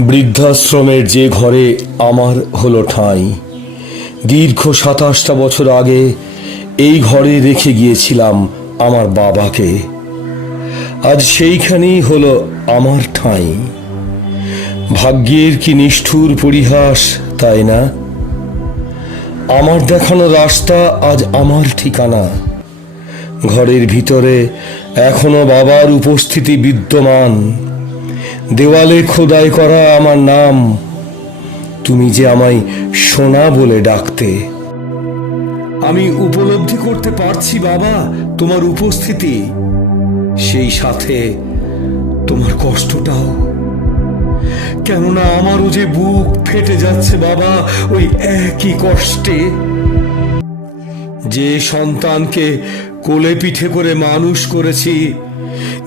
বৃদ্ধাশ্রমের যে ঘরে আমার হলো ঠাঁই। দীর্ঘ সাতাশটা বছর আগে এই ঘরে রেখে গিয়েছিলাম আমার বাবাকে। আজ সেইখানেই হলো আমার ঠাঁই। ভাগ্যের কি নিষ্ঠুর পরিহাস, তাই না? আমার দেখানো রাস্তা আজ আমার ঠিকানা। ঘরের ভিতরে এখনও বাবার উপস্থিতি বিদ্যমান। দেওয়ালে খোদাই করা আমার নাম। তুমি যে আমায় সোনা বলে ডাকতে। আমি উপলব্ধি করতে পারছি বাবা তোমার উপস্থিতি। সেই সাথে তোমার কষ্টটাও। কেননা আমারও যে বুক ফেটে যাচ্ছে বাবা, ওই একই কষ্টে। যে সন্তানকে কোলে পিঠে করে মানুষ করেছি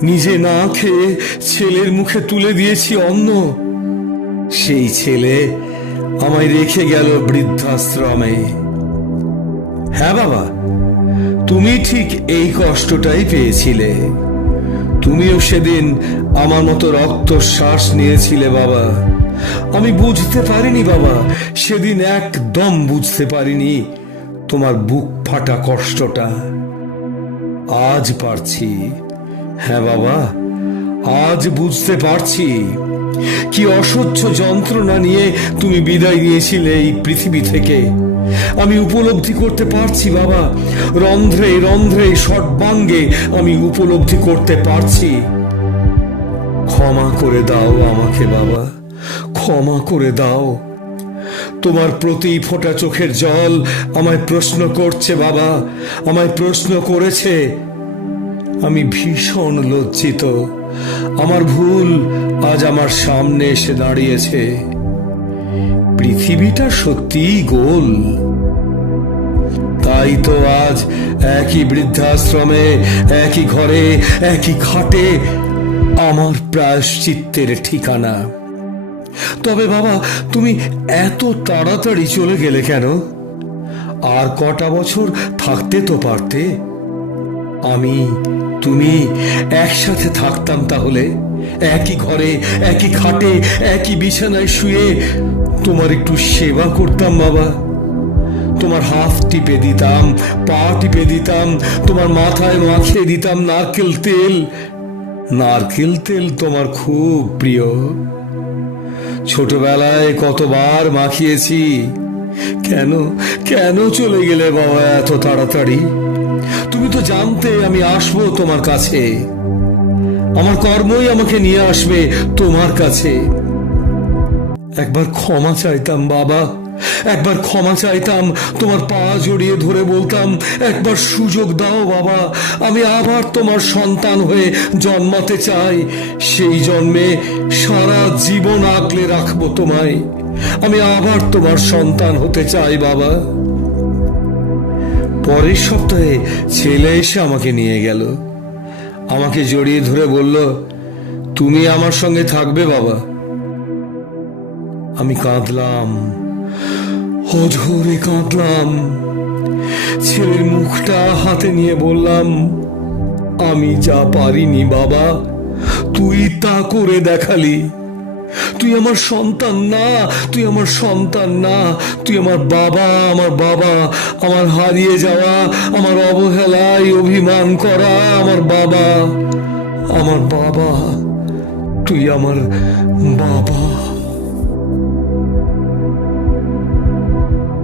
নিজে না খেয়ে ছেলের মুখে তুলে দিয়েছি অন্ন। সেই ছেলে আমায় রেখে গেল বৃদ্ধাশ্রমে। হ্যাঁ বাবা, তুমি ঠিক এই কষ্টটাই পেয়েছিলে। তুমিও সেদিন আমার মতো রক্ত শ্বাস নিয়েছিলে বাবা। আমি বুঝতে পারিনি বাবা, সেদিন একদম বুঝতে পারিনি তোমার বুক ফাটা কষ্টটা। আজ পারছি। হ্যাঁ বাবা, আজ বুঝতে পারছি। কি অসহ্য যন্ত্রণা নিয়ে তুমি বিদায় নিয়েছিলে এই পৃথিবী থেকে। আমি উপলব্ধি করতে পারছি বাবা, রন্ধ্রে রন্ধ্রে সর্বাঙ্গে আমি উপলব্ধি করতে পারছি। ক্ষমা করে দাও আমাকে বাবা, ক্ষমা করে দাও। তোমার প্রতি ফোঁটা চোখের জল আমায় প্রশ্ন করছে বাবা, আমায় প্রশ্ন করেছে আমি ভীষণ লজ্জিত। আমার ভুল আজ আমার সামনে এসে দাঁড়িয়েছে। পৃথিবীটা সত্যিই গোল। তাই তো আজ একই বৃদ্ধাশ্রমে, একই ঘরে, একই খাটে আমার প্রায়শ্চিত্তের ঠিকানা। তবে বাবা, তুমি এত তাড়াতাড়ি চলে গেলে কেন? আর কটা বছর থাকতে তো পারতে। আমি, তুমি একসাথে থাকতাম তাহলে? একই ঘরে, একই খাটে, একই বিছানায় শুয়ে তোমার একটু সেবা করতাম, বাবা। তোমার হাত টিপে দিতাম, পা টিপে দিতাম, তোমার মাথায় মাখিয়ে দিতাম নারকেল তেল। নারকেল তেল তোমার খুব প্রিয়। ছোটবেলায় কতবার মাখিয়েছি। কেন কেন চলে গেলে বাবা এত তাড়াতাড়ি? তুমি তো জানতে আমি আসব তোমার কাছে। আমার কর্মই আমাকে নিয়ে আসবে তোমার কাছে। একবার ক্ষমা চাইতাম, বাবা। একবার ক্ষমা চাইতাম, তোমার পা জড়িয়ে ধরে বলতাম, একবার সুযোগ দাও, বাবা। আমি আবার তোমার সন্তান হয়ে জন্মাতে চাই। সেই জন্মে সারা জীবন আগলে রাখব তোমায়। আমি আবার তোমার সন্তান হতে চাই, বাবা। পরের সপ্তাহে ছেলে এসে আমাকে নিয়ে গেল। আমাকে জড়িয়ে ধরে বলল, তুমি আমার সঙ্গে থাকবে বাবা। আমি কাঁদলাম, অঝরে কাঁদলাম, ছেলের মুখটা হাতে নিয়ে বললাম, আমি যা পারিনি বাবা, তুই তা করে দেখালি। তুই আমার সন্তান না, তুই আমার সন্তান না, তুই আমার বাবা আমার বাবা, আমার হারিয়ে যাওয়া, আমার অবহেলায় অভিমান করা, আমার বাবা আমার বাবা, তুই আমার বাবা।